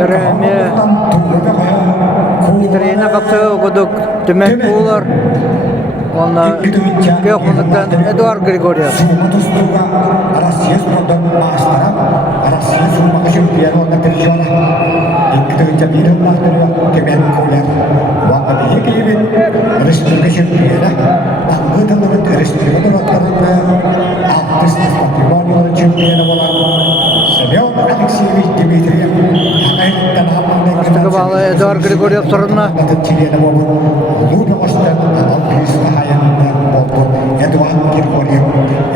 Jeremy Trina kapsa okuduk Tümen Kular Ona Gökhan'dan Eduard Grigoryev Россия спортдан мастера, Россия сумма чемпион на пережона. Иктый чемпион на Тюмен Кулер. Вака биекивин республика чемпиона. Ангытан бит республика вакытында алтыс спортивный чемпион болған Семен Алексеевич Дмитриев. Аңайдан хамман Астыгы бағлы Эдуард Григорьев тұрына Луда Остан Алпис Хаянда болды. Эдуард Григорьев.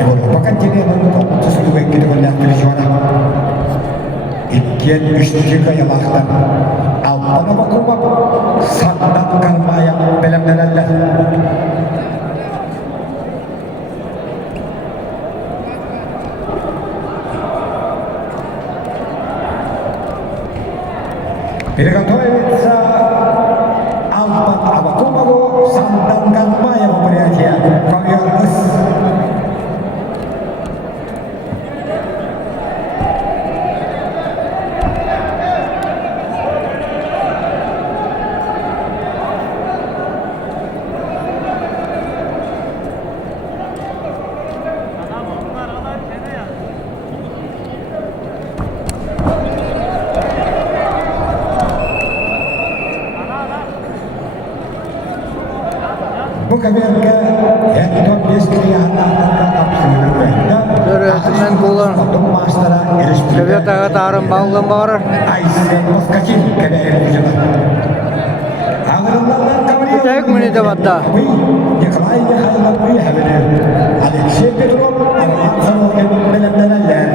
Европа континентінің тұсылығы кетігілер пережона. Иккен үшінші қайалақтар. Алпана бақылмап, сақтан қармая бәлемденелер. Приготовиться Алпан Абакумову, Сандан Ганмаеву приятия. Повернусь. Bu kabarga Hector Bestriana kapsülüğünde Tümen Kular Mastera erişti. Keviyatağı tarım bağlığın bağırır Aysen Moskakin kabarı. Ağırlardan kabarı. Tek münide batta Nikolay Mikhailov Müheveli. Alexey Petrov Arman Zanovgen bilimlenenler.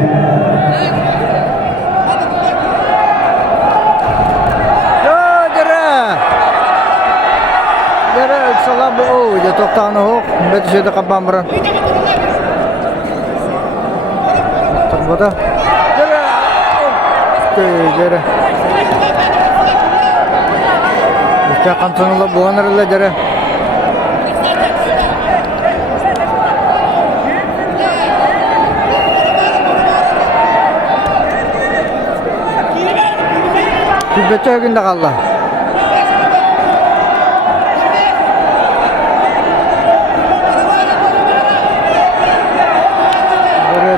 Salah bu jatuh tanah hook betul sudah kabamran tak bodoh jere kita akan tunjuk bukan rela jere baca ginda kallah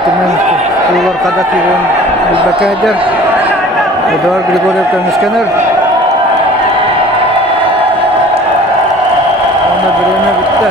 Tümen Kular kadak yürüyen Bilbekeder Eduard Grigoryev temizkener Onda birine bitti